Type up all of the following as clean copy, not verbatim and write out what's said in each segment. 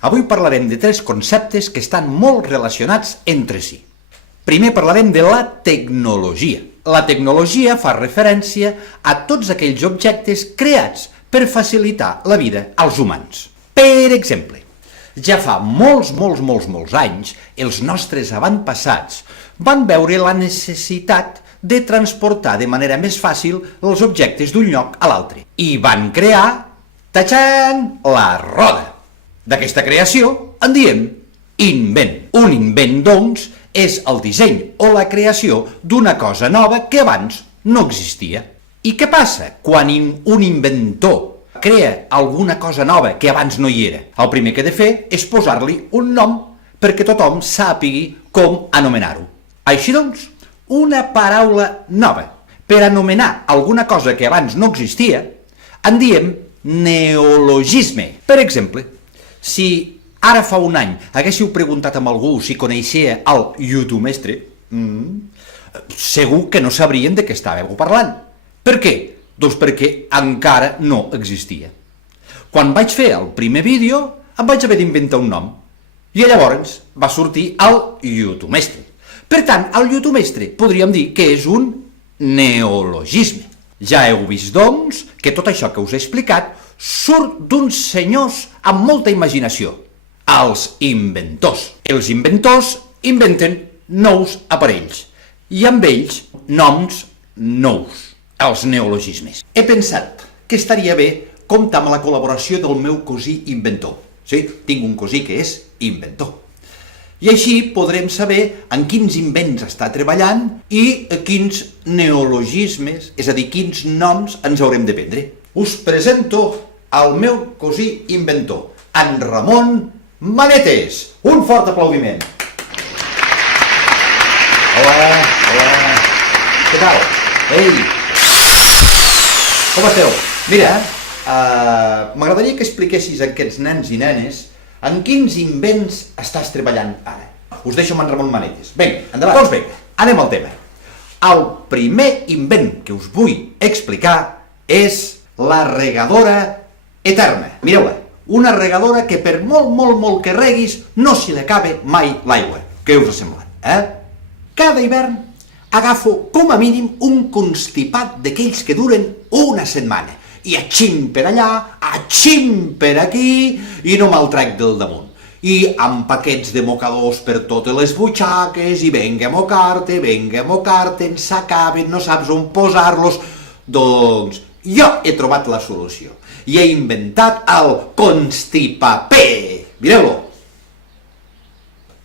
Avui parlarem de 3 conceptes que estan molt relacionats entre si. Primer parlarem de la tecnologia. La tecnologia fa referència a tots aquells objectes creats per facilitar la vida als humans. Per exemple, ja fa molts anys, els nostres avantpassats van veure la necessitat de transportar de manera més fàcil els objectes d'un lloc a l'altre. I van crear, tachan, la roda. D'aquesta creació en diem invent. Un invent, doncs, és el disseny o la creació d'una cosa nova que abans no existia. I què passa quan un inventor crea alguna cosa nova que abans no hi era? El primer que ha de fer és posar-li un nom perquè tothom sàpigui com anomenar-ho. Així doncs, una paraula nova per anomenar alguna cosa que abans no existia en diem neologisme. Per exemple, si ara fa un any haguéssiu preguntat a algú si coneixia el YouTumestre, segur que no sabrien de què estàveu parlant. Per què? Doncs perquè encara no existia. Quan vaig fer el primer vídeo, em vaig haver d'inventar un nom. I llavors va sortir el YouTumestre. Per tant, el YouTumestre podríem dir que és un neologisme. Ja heu vist, doncs, que tot això que us he explicat surt d'uns senyors amb molta imaginació, els inventors. Els inventors inventen nous aparells i amb ells noms nous, els neologismes. He pensat que estaria bé comptar amb la col·laboració del meu cosí inventor. Sí, tinc un cosí que és inventor. I així podrem saber en quins invents està treballant i quins neologismes, és a dir, quins noms ens haurem de prendre. Us presento el meu cosí inventor, en Ramon Manetes. Un fort aplaudiment. Hola, hola. Què tal? Ei! Com esteu? Mira, m'agradaria que expliquessis a aquests nens i nenes en quins invents estàs treballant ara. Us deixo amb en Ramon Manetes. Vinga, endavant. Doncs vinga, anem al tema. El primer invent que us vull explicar és la regadora eterna. Mireu-la, una regadora que per molt que reguis no se li acaba mai l'aigua. Què us ha semblat, Cada hivern agafo com a mínim un constipat d'aquells que duren una setmana. I atxim per allà, atxim per aquí, i no me'l trec del damunt. I amb paquets de mocadors per totes les butxaques, i venga a mocar-te, ens s'acaben, no saps on posar-los. Doncs jo he trobat la solució. I he inventat el constipaper. Mireu-lo.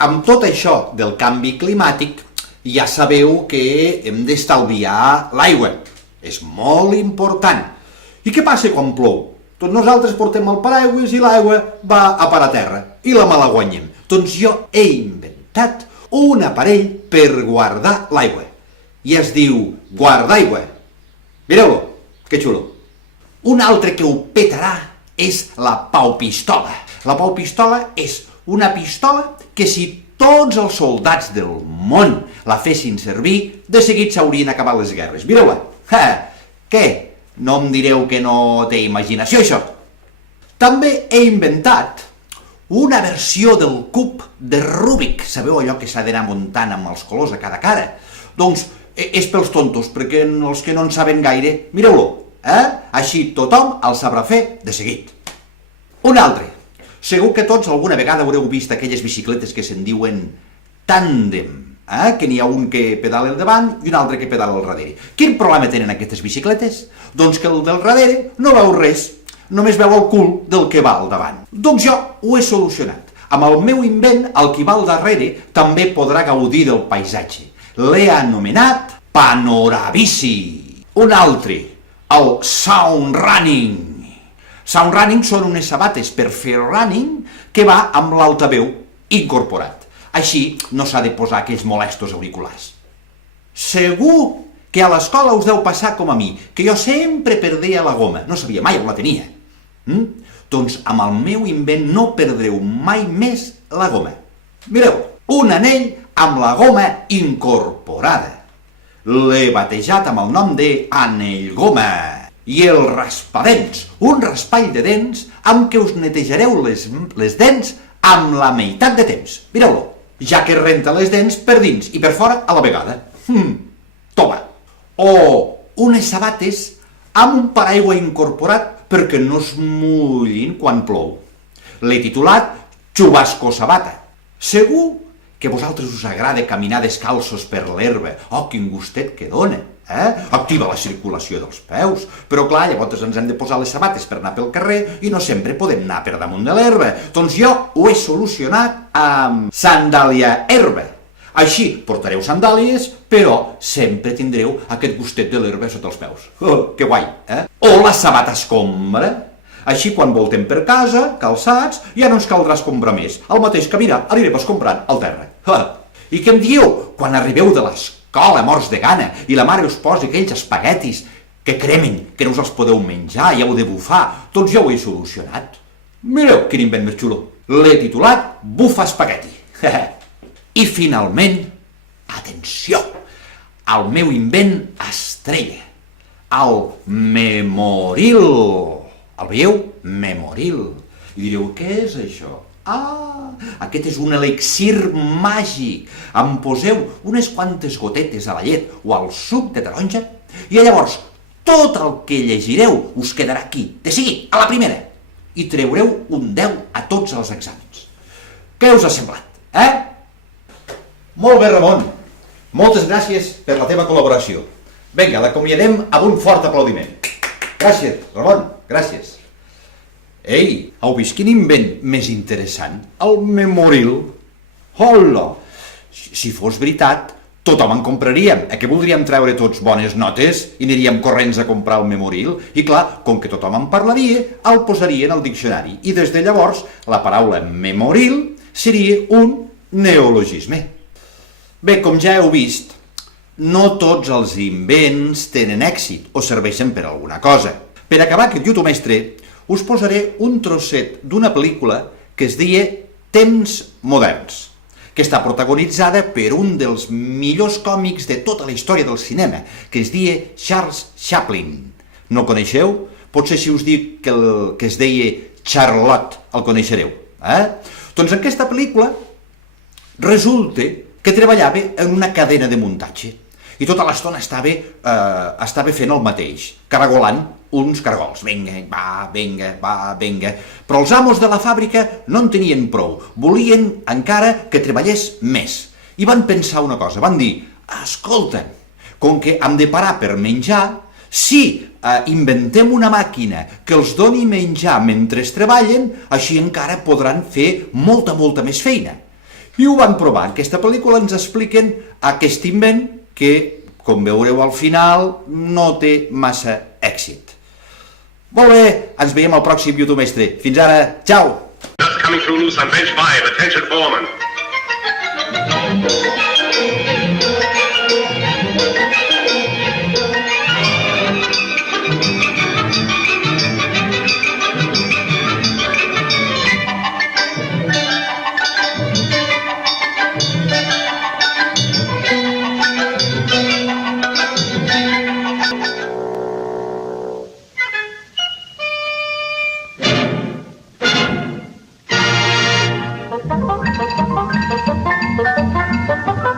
Amb tot això del canvi climàtic, ja sabeu que hem d'estalviar l'aigua. És molt important. I què passa quan plou? Doncs nosaltres portem el paraigües i l'aigua va a parar a terra i la malaguanyem. Doncs jo he inventat un aparell per guardar l'aigua i es diu guardaigua. Mireu-lo, que xulo. Un altre que ho petarà és la paupistola. La paupistola és una pistola que si tots els soldats del món la fessin servir, de seguit s'haurien acabat les guerres. Mireu-la. Què? No em direu que no té imaginació, això. També he inventat una versió del cub de Rubik. Sabeu allò que s'ha d'anar muntant amb els colors a cada cara? Doncs és pels tontos, perquè els que no en saben gaire, mireu-lo, Així tothom el sabrà fer de seguit. Un altre. Segur que tots alguna vegada haureu vist aquelles bicicletes que se'n diuen tàndem. Que n'hi ha un que pedala al davant i un altre que pedala al darrere. Quin problema tenen aquestes bicicletes? Doncs que el del darrere no veu res, només veu el cul del que va al davant. Doncs jo ho he solucionat. Amb el meu invent, el que va al darrere també podrà gaudir del paisatge. L'he anomenat Panorabici. Un altre, el Sound Running. Sound Running són unes sabates per fer running que va amb l'altaveu incorporat. Així no s'ha de posar aquells molestos auriculars. Segur que a l'escola us deu passar com a mi, que jo sempre perdia la goma, no sabia mai on la tenia. Doncs amb el meu invent no perdreu mai més la goma. Mireu, un anell amb la goma incorporada. L'he batejat amb el nom de anell goma. i el raspadents, un raspall de dents amb què us netejareu les dents amb la meitat de temps. Mireu-lo, ja que renta les dents per dins i per fora a la vegada. Toma. O unes sabates amb un paraigua incorporat perquè no es mullin quan plou. L'he titulat Chubasco Sabata. Segur que a vosaltres us agrada caminar descalços per l'herba. Oh, quin gustet que dona! Activa la circulació dels peus. Però clar, llavors ens hem de posar les sabates per anar pel carrer i no sempre podem anar per damunt de l'herba. Doncs jo ho he solucionat amb sandàlia herba. Així portareu sandàlies, però sempre tindreu aquest gustet de l'herba sota els peus. Que guai, O la sabata escombra. Així, quan voltem per casa, calçats, ja no ens caldrà escombrar més. El mateix caminar anirem escombrant al terra. I què em dieu quan arribeu de l'escola morts de gana i la mare us posa aquells espaguetis que cremen, que no us els podeu menjar i heu de bufar? Doncs jo ho he solucionat. Mireu quin invent més xulo. L'he titulat Bufa Espagueti. I finalment, atenció, el meu invent estrella, el Memoril. El veieu? Memoril. I direu, què és això? Aquest és un elixir màgic. Em poseu unes quantes gotetes a la llet o al suc de taronja i llavors tot el que llegireu us quedarà aquí, de sigui, a la primera, i treureu un 10 a tots els exàmens. Què us ha semblat, Molt bé, Ramon. Moltes gràcies per la teva col·laboració. Vinga, l'acomiadem amb un fort aplaudiment. Gràcies, Ramon, gràcies. Ei, heu vist quin invent més interessant? El Memoril. Hola! Si fos veritat, tothom en compraríem. Que voldríem treure tots bones notes i aniríem corrents a comprar el Memoril. I clar, com que tothom en parlaria, el posaria en el diccionari. I des de llavors, la paraula Memoril seria un neologisme. Bé, com ja heu vist, no tots els invents tenen èxit o serveixen per alguna cosa. Per acabar aquest youtubemestre, us posaré un trosset d'una pel·lícula que es deia Temps moderns, que està protagonitzada per un dels millors còmics de tota la història del cinema, que es deia Charles Chaplin. No el coneixeu? Potser si us dic que es deia Charlotte, el coneixereu. Doncs aquesta pel·lícula resulta que treballava en una cadena de muntatge i tota l'estona estava fent el mateix, caragolant uns caragols. Vinga. Però els amos de la fàbrica no en tenien prou, volien encara que treballés més. I van pensar una cosa, van dir, escolta, com que hem de parar per menjar, si inventem una màquina que els doni menjar mentre treballen, així encara podran fer molta més feina. I ho van provar. En aquesta pel·lícula ens expliquen aquest invent que, com veureu al final, no té massa èxit. Molt bé, ens veiem al pròxim youtubemestre. Fins ara, ciao! Just coming through loose on bench 5, attention foreman. Thank you.